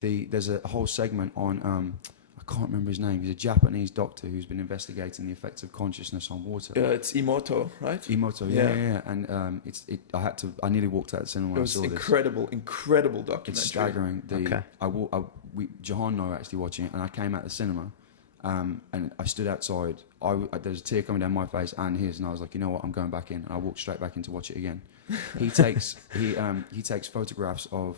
there's a whole segment on I can't remember his name. He's a Japanese doctor who's been investigating the effects of consciousness on water. It's Emoto, right? Emoto, yeah. And I nearly walked out of the cinema when I saw this. Incredible documentary. It's staggering. Jahan and I were actually watching it, and I came out of the cinema, and I stood outside. There was a tear coming down my face and his, and I was like, you know what, I'm going back in. And I walked straight back in to watch it again. He takes photographs of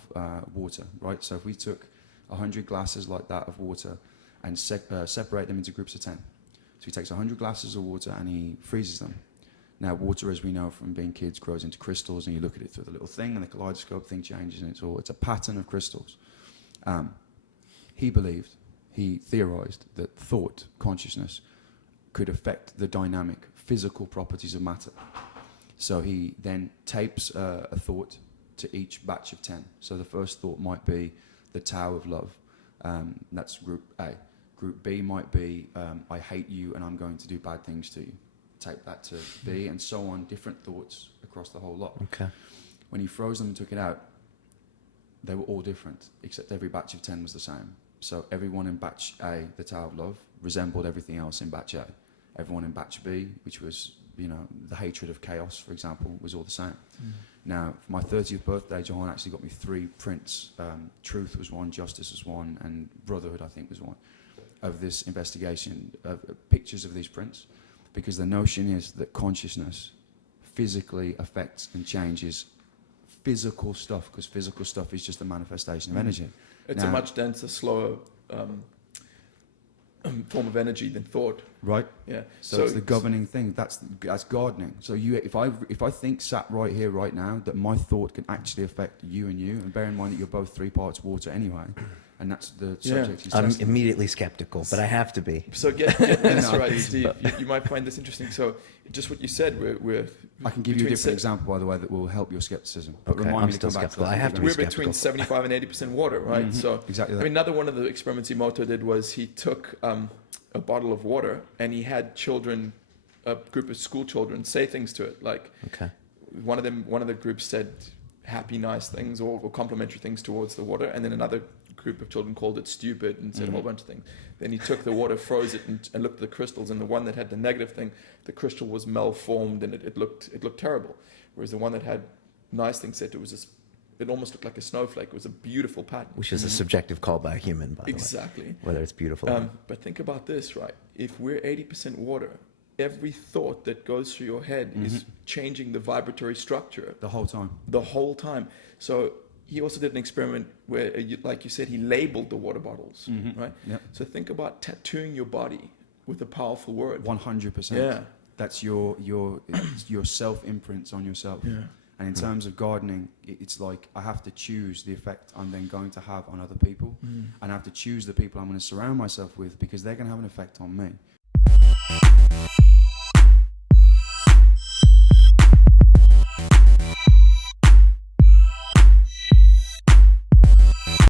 water, right? So if we took 100 glasses like that of water and separate them into groups of 10. So he takes 100 glasses of water and he freezes them. Now, water, as we know from being kids, grows into crystals, and you look at it through the little thing, and the kaleidoscope thing changes, and it's a pattern of crystals. He theorized that thought, consciousness, could affect the dynamic, physical properties of matter. So he then tapes a thought to each batch of 10. So the first thought might be the Tao of love. That's group A. Group B might be, I hate you and I'm going to do bad things to you. Tape that to B, and so on, different thoughts across the whole lot. Okay. When he froze them and took it out, they were all different, except every batch of 10 was the same. So everyone in batch A, the Tao of love, resembled everything else in batch A. Everyone in batch B, which was, the hatred of chaos, for example, was all the same. Now, for my 30th birthday, Jahan actually got me 3 prints. Truth was one, Justice was one, and Brotherhood, I think, was one, of this investigation, of pictures of these prints. Because the notion is that consciousness physically affects and changes physical stuff, because physical stuff is just a manifestation of energy. It's a much denser, slower form of energy than thought. Right. Yeah. So it's the governing thing. That's gardening. So if I think sat right here right now that my thought can actually affect you, and bear in mind that you're both 3 parts water anyway, and that's the subject. I'm immediately skeptical, but I have to be. So get this right, Steve. You might find this interesting. So just what you said, I can give you a different example, by the way, that will help your skepticism. But okay, remind I'm me to still come skeptical. back to that. I have to be We're skeptical. between 75 and 80% water, right? Mm-hmm. So exactly that. I mean, another one of the experiments Emoto did was he took a bottle of water and he had children, a group of school children, say things to it. Like one of the groups said happy, nice things or complimentary things towards the water, and then another group of children called it stupid and said a whole bunch of things. Then he took the water, froze it, and looked at the crystals, and the one that had the negative thing, the crystal was malformed and it looked terrible. Whereas the one that had nice things said, it almost looked like a snowflake. It was a beautiful pattern. Which is a subjective call by a human, by the way. Exactly. Whether it's beautiful or not. But think about this, right? If we're 80% water, every thought that goes through your head is changing the vibratory structure. The whole time. The whole time. So he also did an experiment where, like you said, he labeled the water bottles, right? Yep. So think about tattooing your body with a powerful word. 100%. Yeah. That's your self imprints on yourself. Yeah. And in terms of gardening, it's like I have to choose the effect I'm then going to have on other people, and I have to choose the people I'm going to surround myself with, because they're going to have an effect on me.